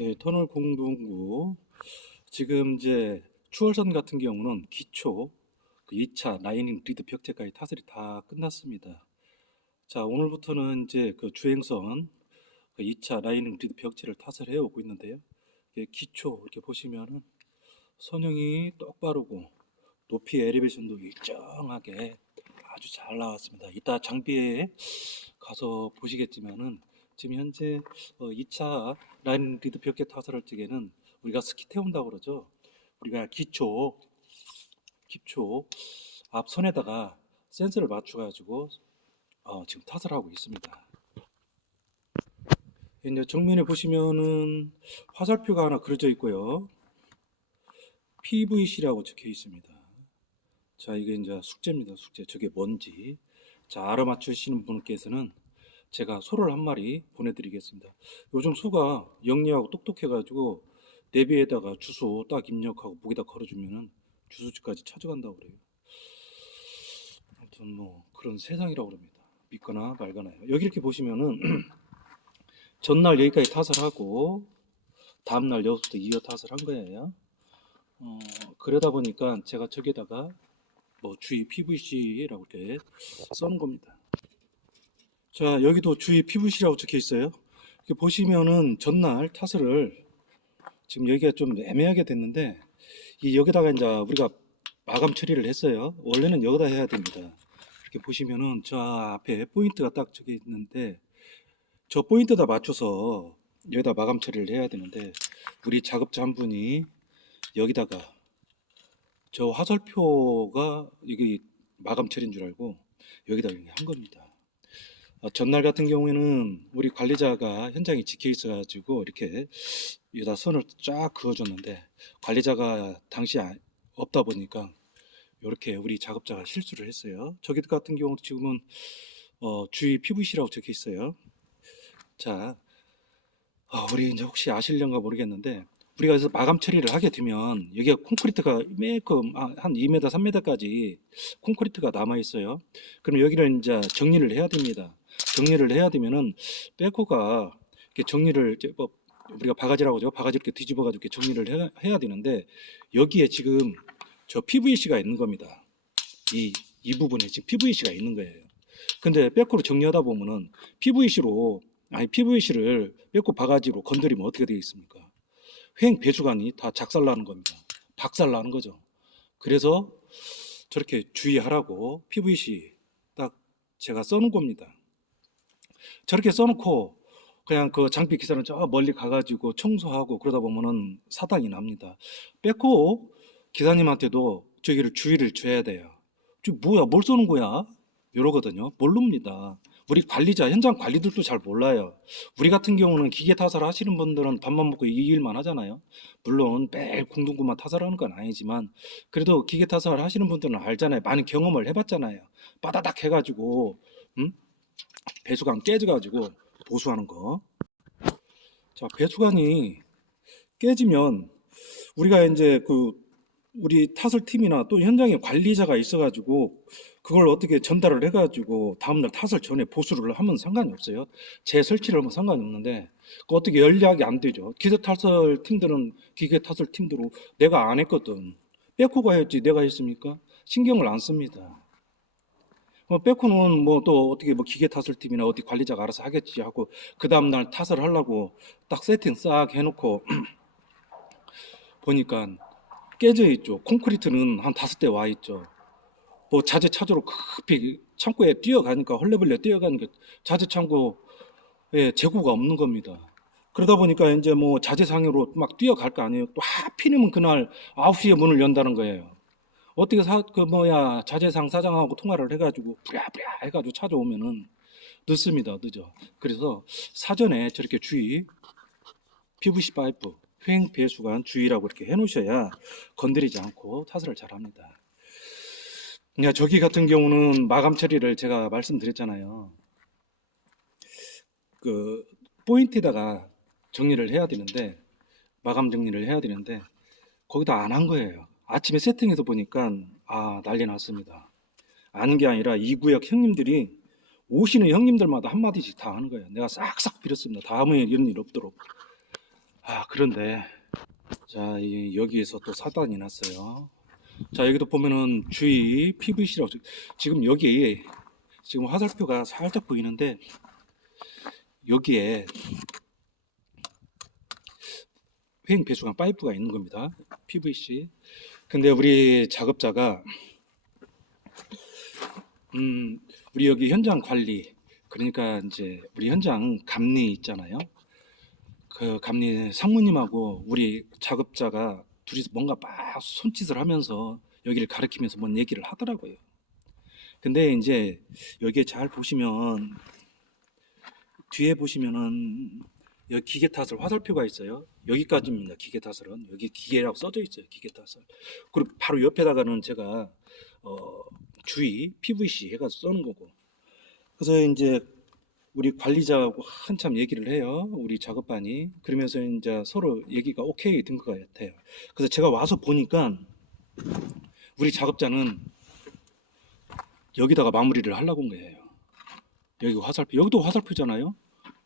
네, 터널 공동구 지금 이제 추월선 같은 경우는 기초 그 2차 라이닝 리드 벽제까지 타설이 다 끝났습니다. 자, 오늘부터는 이제 그 주행선 그 2차 라이닝 리드 벽제를 타설해 오고 있는데요. 이게 기초 이렇게 보시면은 선형이 똑바르고 높이 엘리베이션도 일정하게 아주 잘 나왔습니다. 이따 장비에 가서 보시겠지만은 지금 현재 2차 라인 리드 벽계 타설할 적에는 우리가 스키 태운다고 그러죠. 우리가 기초 앞선에다가 센서를 맞춰가지고 지금 타설하고 있습니다. 이제 정면에 보시면은 화살표가 하나 그려져 있고요. PVC라고 적혀 있습니다. 자, 이게 이제 숙제입니다. 숙제. 저게 뭔지. 자, 알아맞추시는 분께서는 제가 소를 한 마리 보내드리겠습니다. 요즘 소가 영리하고 똑똑해가지고 내비에다가 주소 딱 입력하고 목에다 걸어주면은 주소지까지 찾아간다고 그래요. 아무튼 뭐 그런 세상이라고 그럽니다. 믿거나 말거나요. 여기 이렇게 보시면은 전날 여기까지 타설하고 다음날 여기서부터 이어 타설한 거예요. 그러다 보니까 제가 저기다가 뭐 주의 PVC라고 이렇게 써놓은 겁니다. 자, 여기도 주의 PVC라고 적혀 있어요. 이렇게 보시면은 전날 타설을 지금 여기가 좀 애매하게 됐는데 여기다가 이제 우리가 마감 처리를 했어요. 원래는 여기다 해야 됩니다. 이렇게 보시면은 저 앞에 포인트가 딱 적혀 있는데 저 포인트에다 맞춰서 여기다 마감 처리를 해야 되는데 우리 작업자 한 분이 여기다가 저 화살표가 이게 마감 처리인 줄 알고 여기다 이렇게 한 겁니다. 전날 같은 경우에는 우리 관리자가 현장에 지켜 있어가지고 이렇게 여기다 선을 쫙 그어줬는데 관리자가 당시 없다 보니까 이렇게 우리 작업자가 실수를 했어요. 저기 같은 경우도 지금은 주의 PVC라고 적혀 있어요. 자, 우리 이제 혹시 아실런가 모르겠는데 우리가 그래서 마감 처리를 하게 되면 여기가 콘크리트가 이만큼 한 2m, 3m까지 콘크리트가 남아 있어요. 그럼 여기를 이제 정리를 해야 됩니다. 정리를 해야 되면은 백호가 이렇게 정리를 이제 뭐 우리가 바가지라고 하죠. 바가지 이렇게 뒤집어 가지고 이렇게 정리를 해야 되는데 여기에 지금 저 PVC가 있는 겁니다. 이 부분에 지금 PVC가 있는 거예요. 근데 백호로 정리하다 보면은 PVC를 백호 바가지로 건드리면 어떻게 되겠습니까? 횡 배수관이 다 작살나는 겁니다. 박살나는 거죠. 그래서 저렇게 주의하라고 PVC 딱 제가 써놓은 겁니다. 저렇게 써놓고 그냥 그 장비 기사는 저 멀리 가가지고 청소하고 그러다 보면은 사단이 납니다. 백호 기사님한테도 저기를 주의를 줘야 돼요. 저 뭐야, 뭘 쏘는 거야? 이러거든요. 모릅니다. 우리 관리자, 현장 관리들도 잘 몰라요. 우리 같은 경우는 기계 타설 하시는 분들은 밥만 먹고 이 일만 하잖아요. 물론 매일 공동구만 타설하는 건 아니지만 그래도 기계 타설 하시는 분들은 알잖아요. 많은 경험을 해봤잖아요. 바다닥 해가지고 배수관 깨져가지고 보수하는 거. 자, 배수관이 깨지면 우리가 이제 우리 타설 팀이나 또 현장에 관리자가 있어가지고 그걸 어떻게 전달을 해가지고 다음날 타설 전에 보수를 하면 상관이 없어요. 재설치를 하면 상관이 없는데 그 어떻게 연락이 안 되죠. 기계 타설 팀들은 기계 타설 팀대로 내가 안 했거든. 백호가 했지 내가 했습니까? 신경을 안 씁니다. 백호는 뭐 또 어떻게 뭐 기계 타설 팀이나 어디 관리자가 알아서 하겠지 하고 그 다음날 타설 하려고 딱 세팅 싹 해놓고 보니까 깨져 있죠. 콘크리트는 한 5대 와 있죠. 뭐 자재 찾으러 급히 창고에 뛰어가니까 헐레벌레 뛰어가니까 자재 창고에 재고가 없는 겁니다. 그러다 보니까 이제 뭐 자재상으로 막 뛰어갈 거 아니에요. 또 하필이면 그날 9시에 문을 연다는 거예요. 어떻게 자재상 사장하고 통화를 해가지고 부랴부랴 해가지고 찾아오면은 늦습니다. 늦어. 그래서 사전에 저렇게 PVC 파이프 횡 배수관 주의라고 이렇게 해놓으셔야 건드리지 않고 타설을 잘합니다. 그러니까 저기 같은 경우는 마감 처리를 제가 말씀드렸잖아요. 그 포인트에다가 정리를 해야 되는데 마감 정리를 해야 되는데 거기다 안 한 거예요. 아침에 세팅해서 보니까 난리 났습니다. 아는 게 아니라 이 구역 형님들이 오시는 형님들마다 한마디씩 다 하는 거예요. 내가 싹싹 빌었습니다. 다음에 이런 일 없도록. 그런데 자, 여기에서 또 사단이 났어요. 자, 여기도 보면은 주의 PVC라고 지금 여기 지금 화살표가 살짝 보이는데 여기에 횡 배수관 파이프가 있는 겁니다. PVC. 근데 우리 작업자가 우리 여기 현장 관리, 그러니까 이제 우리 현장 감리 있잖아요. 그 감리 상무님하고 우리 작업자가 둘이서 뭔가 막 손짓을 하면서 여기를 가리키면서 뭔 얘기를 하더라고요. 근데 이제 여기에 잘 보시면 뒤에 보시면은 여기 기계 타설 화살표가 있어요. 여기까지입니다. 기계 타설은 여기 기계라고 써져 있어요. 기계 타설. 그리고 바로 옆에다가는 제가 주의 PVC 해가지고 써는 거고. 그래서 이제 우리 관리자하고 한참 얘기를 해요. 우리 작업반이. 그러면서 이제 서로 얘기가 오케이 된 것 같아요. 그래서 제가 와서 보니까 우리 작업자는 여기다가 마무리를 하려고 한 거예요. 여기 화살표, 여기도 화살표잖아요.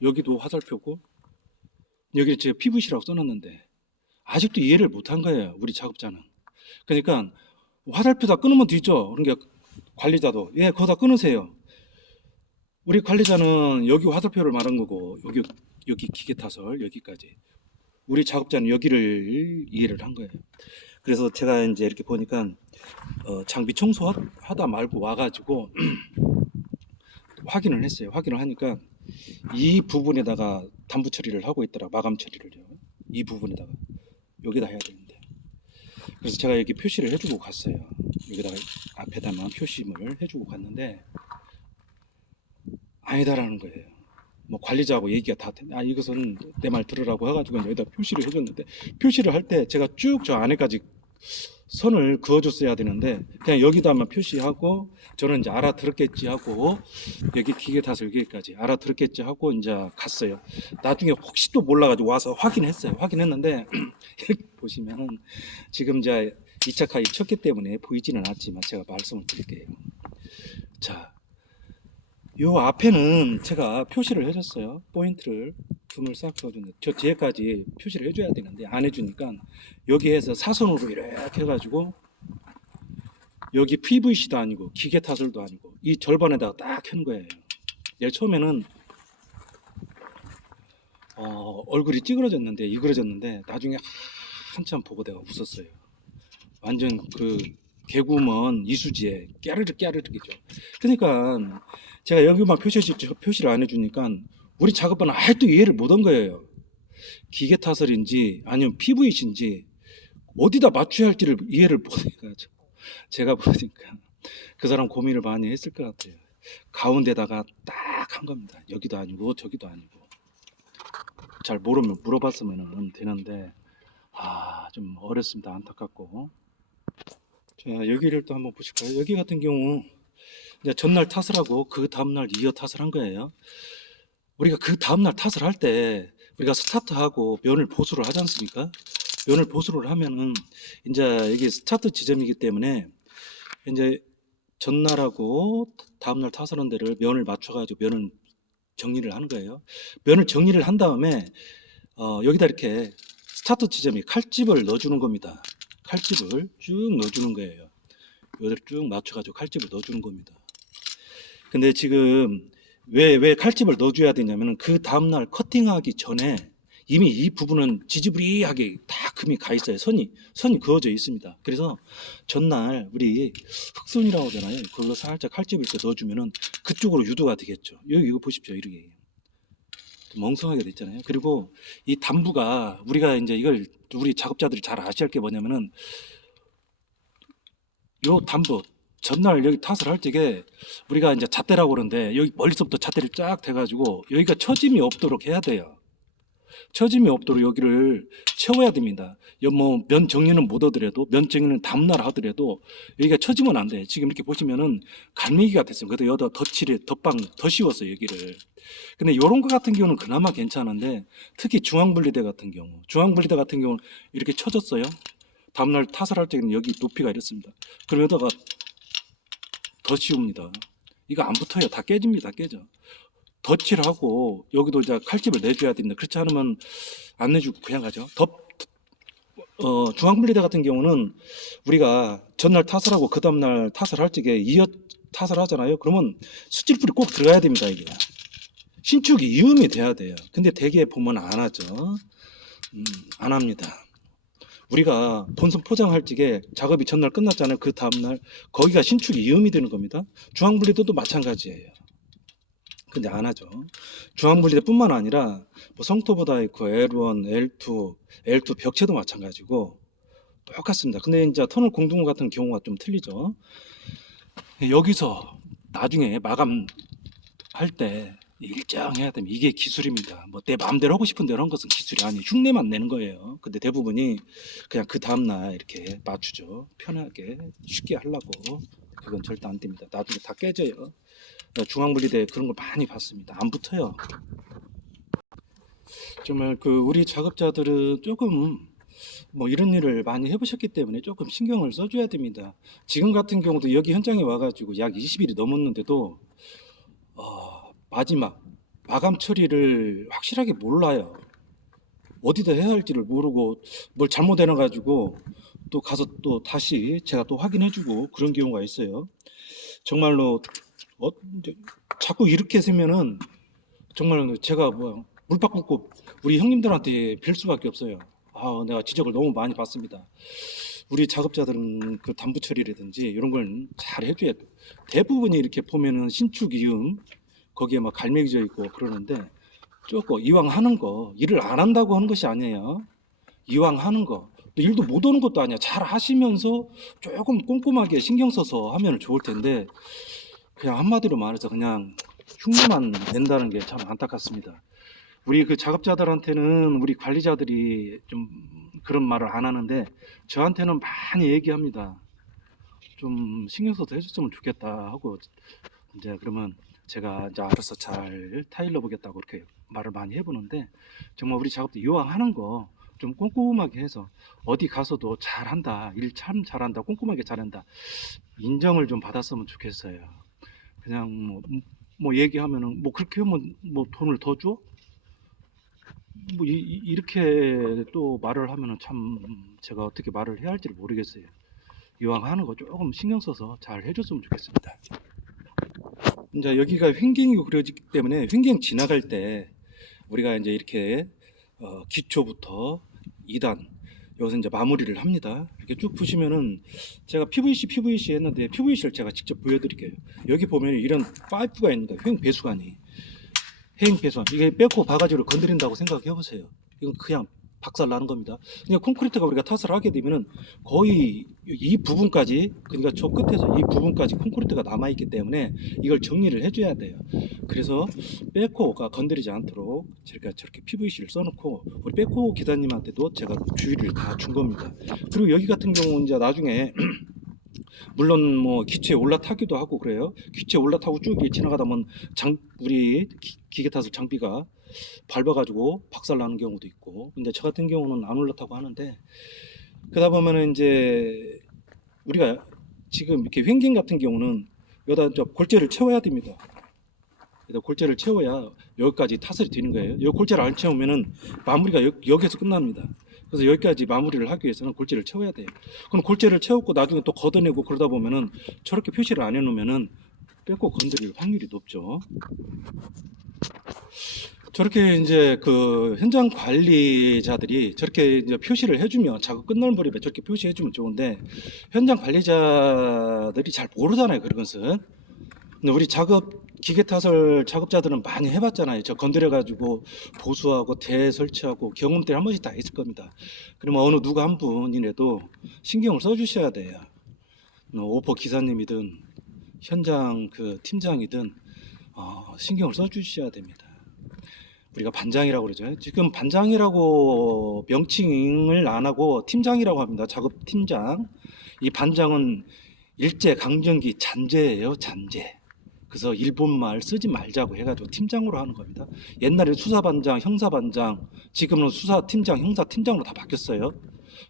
여기도 화살표고 여기 제가 PVC라고 써놨는데 아직도 이해를 못한 거예요. 우리 작업자는. 그러니까 화살표 다 끊으면 되죠. 그러니까 관리자도 예, 그거 다 끊으세요. 우리 관리자는 여기 화살표를 말한 거고 여기 기계 타설 여기까지. 우리 작업자는 여기를 이해를 한 거예요. 그래서 제가 이제 이렇게 보니까 장비 청소하다 말고 와가지고 확인을 했어요. 확인을 하니까 이 부분에다가 담부 처리를 하고 있더라. 마감 처리를요. 이 부분에다가 여기다 해야 되는데. 그래서 제가 여기 표시를 해주고 갔어요. 여기다가 앞에다만 표시물을 해주고 갔는데 아니다라는 거예요. 뭐 관리자하고 얘기가 다 이것은 내 말 들으라고 해가지고 여기다 표시를 해줬는데 표시를 할 때 제가 쭉 저 안에까지 선을 그어줬어야 되는데 그냥 여기다만 표시하고 저는 이제 알아들었겠지 하고 여기 기계 타서 여기까지 알아들었겠지 하고 이제 갔어요. 나중에 혹시 또 몰라가지고 와서 확인했어요. 확인했는데 이렇게 보시면은 지금 이제 2차 카이 쳤기 때문에 보이지는 않지만 제가 말씀을 드릴게요. 자, 요 앞에는 제가 표시를 해줬어요. 포인트를 줌을 싹 그어줬는데 저 뒤에까지 표시를 해줘야 되는데 안 해주니까 여기에서 사선으로 이렇게 해가지고 여기 PVC도 아니고 기계 타설도 아니고 이 절반에다가 딱 한 거예요. 처음에는 얼굴이 찌그러졌는데 이그러졌는데 나중에 한참 보고 내가 웃었어요. 완전 그 개구먼 이수지에 깨르륵 깨르륵이죠. 그러니까 제가 여기만 표시를 안 해주니까 우리 작업반은 아직도 이해를 못한 거예요. 기계 타설인지 아니면 PVC인지 어디다 맞춰야 할지를 이해를 못해가지고 제가 보니까 그 사람 고민을 많이 했을 것 같아요. 가운데다가 딱 한 겁니다. 여기도 아니고 저기도 아니고. 잘 모르면 물어봤으면 되는데 좀 어렵습니다. 안타깝고. 자, 여기를 또 한번 보실까요? 여기 같은 경우 이제 전날 탓을 하고 그 다음날 이어 탓을 한 거예요. 우리가 그 다음날 탓을 할 때 우리가 스타트하고 면을 보수를 하지 않습니까? 면을 보수를 하면은 이제 이게 스타트 지점이기 때문에 이제 전날하고 다음날 탓하는 데를 면을 맞춰가지고 면을 정리를 하는 거예요. 면을 정리를 한 다음에 여기다 이렇게 스타트 지점에 칼집을 넣어주는 겁니다. 칼집을 쭉 넣어주는 거예요. 여기를 쭉 맞춰가지고 칼집을 넣어주는 겁니다. 근데 지금 왜 칼집을 넣어줘야 되냐면 그 다음날 커팅하기 전에 이미 이 부분은 지지부리하게 다 금이 가 있어요. 선이 그어져 있습니다. 그래서 전날 우리 흑선이라고 하잖아요. 그걸로 살짝 칼집을 이렇게 넣어주면은 그쪽으로 유도가 되겠죠. 여기 이거 보십시오. 이렇게 멍성하게 됐잖아요. 그리고 이 담부가 우리가 이제 이걸 우리 작업자들이 잘 아셔야 할 게 뭐냐면은 요 담부 전날 여기 탓을 할 적에 우리가 이제 잣대라고 그러는데 여기 멀리서부터 잣대를 쫙 대가지고 여기가 처짐이 없도록 해야 돼요. 처짐이 없도록 여기를 채워야 됩니다. 뭐 면 정리는 못 하더라도 면 정리는 다음날 하더라도 여기가 처지면 안 돼. 지금 이렇게 보시면은 갈매기가 됐어요. 그래도 여기다 덧방 더 씌웠어요 여기를. 근데 요런 거 같은 경우는 그나마 괜찮은데 특히 중앙분리대 같은 경우는 이렇게 쳐졌어요. 다음날 탓을 할 때는 여기 높이가 이렇습니다. 그럼 여기다가 더 씌웁니다. 이거 안 붙어요. 다 깨집니다. 깨져. 덧칠을 하고 여기도 이제 칼집을 내줘야 됩니다. 그렇지 않으면 안 내주고 그냥 가죠. 중앙분리대 같은 경우는 우리가 전날 타설하고 그 다음날 타설할 적에 이어 타설하잖아요. 그러면 수질풀이 꼭 들어가야 됩니다. 이게 신축이 이음이 돼야 돼요. 근데 대개 보면 안 하죠. 안 합니다. 우리가 본선 포장할 적에 작업이 전날 끝났잖아요. 그 다음날 거기가 신축이 이음이 되는 겁니다. 중앙분리대도 마찬가지예요. 근데 안 하죠. 중앙분리대뿐만 아니라 뭐 성토보다이크, L1, L2, L2 벽체도 마찬가지고 똑같습니다. 근데 이제 터널 공동구 같은 경우가 좀 틀리죠. 여기서 나중에 마감할 때 일정해야 됩니다. 이게 기술입니다. 뭐 내 마음대로 하고 싶은 대로 한 것은 기술이 아니에요. 흉내만 내는 거예요. 근데 대부분이 그냥 그 다음날 이렇게 맞추죠. 편하게 쉽게 하려고. 그건 절대 안 됩니다. 나중에 다 깨져요. 중앙분리대 그런 걸 많이 봤습니다. 안 붙어요. 정말 그 우리 작업자들은 조금 뭐 이런 일을 많이 해보셨기 때문에 조금 신경을 써줘야 됩니다. 지금 같은 경우도 여기 현장에 와가지고 약 20일이 넘었는데도 마지막 마감 처리를 확실하게 몰라요. 어디다 해야 할지를 모르고 뭘 잘못 해놔가지고 또 가서 또 다시 제가 또 확인해주고 그런 경우가 있어요. 정말로 이제 자꾸 이렇게 세면은 정말 제가 뭐 물박 붓고 우리 형님들한테 빌 수밖에 없어요. 내가 지적을 너무 많이 받습니다. 우리 작업자들은 그 담부 처리라든지 이런 걸 잘 해줘야 돼. 대부분이 이렇게 보면은 신축 이음 거기에 막 갈매기져 있고 그러는데 조금 이왕 하는 거 일을 안 한다고 하는 것이 아니에요. 이왕 하는 거 또 일도 못 오는 것도 아니야. 잘 하시면서 조금 꼼꼼하게 신경 써서 하면 좋을 텐데 그냥 한마디로 말해서 그냥 흉내만 낸다는 게 참 안타깝습니다. 우리 그 작업자들한테는 우리 관리자들이 좀 그런 말을 안 하는데 저한테는 많이 얘기합니다. 좀 신경 써서 해줬으면 좋겠다 하고 이제 그러면 제가 이제 알아서 잘 타일러 보겠다고 이렇게 말을 많이 해보는데 정말 우리 작업들 이왕 하는 거 좀 꼼꼼하게 해서 어디 가서도 잘한다, 일 참 잘한다, 꼼꼼하게 잘한다 인정을 좀 받았으면 좋겠어요. 그냥 뭐 얘기하면은 뭐 그렇게 하면 뭐 돈을 더 줘? 뭐 이렇게 또 말을 하면은 참 제가 어떻게 말을 해야 할지를 모르겠어요. 이왕 하는 거 조금 신경 써서 잘 해줬으면 좋겠습니다. 이제 여기가 횡경이고 그러기 때문에 횡경 지나갈 때 우리가 이제 이렇게 기초부터 2단 여기서 이제 마무리를 합니다. 이렇게 쭉 보시면은 제가 PVC 했는데 PVC를 제가 직접 보여드릴게요. 여기 보면 이런 파이프가 있는데 횡 배수관이 이게 빼고 바가지로 건드린다고 생각해 보세요. 이건 그냥 박살 나는 겁니다. 그냥 콘크리트가 우리가 탓을 하게 되면은 거의 이 부분까지, 그러니까 저 끝에서 이 부분까지 콘크리트가 남아 있기 때문에 이걸 정리를 해줘야 돼요. 그래서 백호가 건드리지 않도록 제가 저렇게 PVC를 써놓고 우리 백호 기사님한테도 제가 주의를 다 준 겁니다. 그리고 여기 같은 경우는 이제 나중에 물론 뭐 기체에 올라타기도 하고 그래요. 기체에 올라타고 쭉 지나가다 보면 우리 기계 탓을 장비가 밟아가지고 박살 나는 경우도 있고, 근데 저 같은 경우는 안 올라타고 하는데, 그러다 보면은 이제 우리가 지금 이렇게 횡경 같은 경우는 여기다 골재를 채워야 됩니다. 여기다 골재를 채워야 여기까지 타설이 되는 거예요. 여기 골재를 안 채우면은 마무리가 여기에서 끝납니다. 그래서 여기까지 마무리를 하기 위해서는 골재를 채워야 돼요. 그럼 골재를 채웠고 나중에 또 걷어내고 그러다 보면은 저렇게 표시를 안 해놓으면은 뺏고 건드릴 확률이 높죠. 저렇게 이제 그 현장 관리자들이 저렇게 이제 표시를 해주면 작업 끝날 무렵에 저렇게 표시해주면 좋은데 현장 관리자들이 잘 모르잖아요, 그런 것은. 근데 우리 기계 타설 작업자들은 많이 해봤잖아요. 저 건드려가지고 보수하고 대설치하고 경험 때한 번씩 다 있을 겁니다. 그러면 어느 누가 한 분이라도 신경을 써주셔야 돼요. 오퍼 기사님이든 현장 그 팀장이든 신경을 써주셔야 됩니다. 우리가 반장이라고 그러죠. 지금 반장이라고 명칭을 안 하고 팀장이라고 합니다. 작업 팀장. 이 반장은 일제 강점기 잔재예요, 잔재. 그래서 일본말 쓰지 말자고 해가지고 팀장으로 하는 겁니다. 옛날에 수사반장, 형사반장, 지금은 수사팀장, 형사팀장으로 다 바뀌었어요.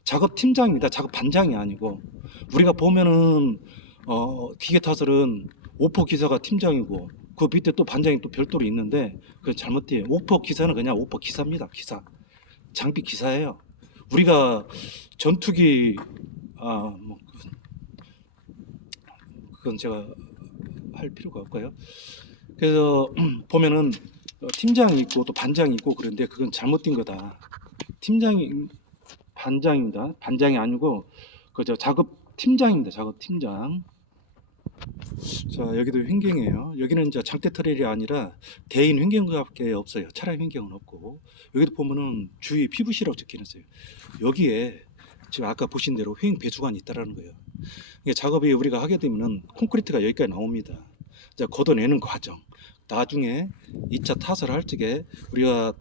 작업팀장입니다. 작업반장이 아니고. 우리가 보면은 기계타설은 오퍼 기사가 팀장이고 그 밑에 또 반장이 또 별도로 있는데 그 잘못돼요. 오퍼 기사는 그냥 오퍼 기사입니다. 기사. 장비 기사예요. 우리가 전투기 뭐 그건 제가 할 필요가 없고요. 그래서 보면은 팀장이 있고 또 반장이 있고 그런데 그건 잘못된 거다. 팀장이 반장입니다. 반장이 아니고 그저 작업 팀장입니다. 작업 팀장. 자, 여기도 횡경이에요. 여기는 이제 장대 터널이 아니라 대인 횡경밖에 없어요. 차량 횡경은 없고. 여기도 보면은 주위 PVC라고 적혀 있어요. 여기에 지금 아까 보신 대로 횡 배수관이 있다라는 거예요. 이게 작업이 우리가 하게 되면은 콘크리트가 여기까지 나옵니다. 자, 걷어내는 과정. 나중에 2차 타설을 할 적에 우리가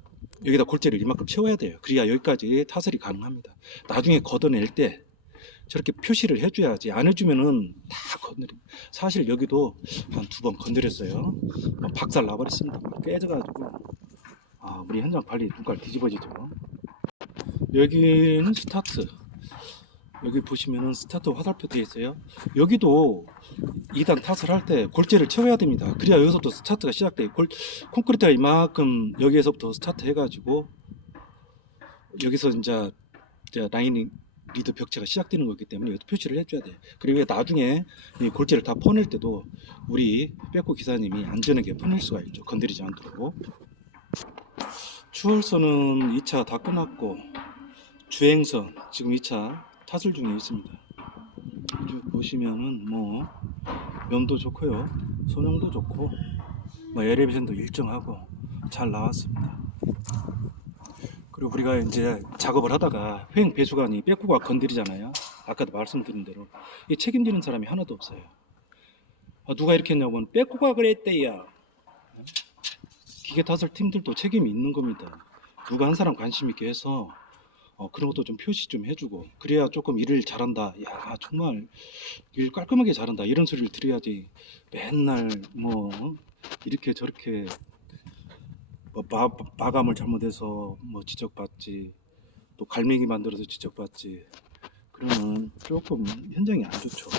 여기다 골재를 이만큼 채워야 돼요. 그래야 여기까지 타설이 가능합니다. 나중에 걷어낼 때 저렇게 표시를 해줘야지. 안 해주면은 다 건드려. 사실 여기도 한 2번 건드렸어요. 박살 나버렸습니다. 깨져가지고 우리 현장 관리 눈깔 뒤집어지죠. 여기는 스타트. 여기 보시면은 스타트 화살표 되어 있어요. 여기도 2단 탓을 할 때 골재를 채워야 됩니다. 그래야 여기서부터 스타트가 시작돼요. 콘크리트가 이만큼 여기에서부터 스타트 해가지고 여기서 이제 라인 리드 벽체가 시작되는 거기 때문에 이것도 표시를 해줘야 돼요. 그리고 나중에 이 골재를 다 퍼낼 때도 우리 백호 기사님이 안전하게 퍼낼 수가 있죠. 건드리지 않도록. 추월선은 2차 다 끝났고 주행선 지금 2차 타설 중에 있습니다. 쭉 보시면은 뭐 면도 좋고요, 소형도 좋고, 뭐 엘리베이션도 일정하고 잘 나왔습니다. 그리고 우리가 이제 작업을 하다가 횡 배수관이 빼꾸가 건드리잖아요. 아까도 말씀드린 대로 이 책임지는 사람이 하나도 없어요. 누가 이렇게 했냐고 빼꾸가 그랬대요. 기계 타설 팀들도 책임이 있는 겁니다. 누가 한 사람 관심 있게 해서 그런 것도 좀 표시 좀 해주고 그래야 조금 일을 잘한다. 야 정말 일 깔끔하게 잘한다 이런 소리를 들어야지. 맨날 뭐 이렇게 저렇게 뭐 마감을 잘못해서 뭐 지적받지, 또 갈매기 만들어서 지적받지, 그러면 조금 현장이 안 좋죠.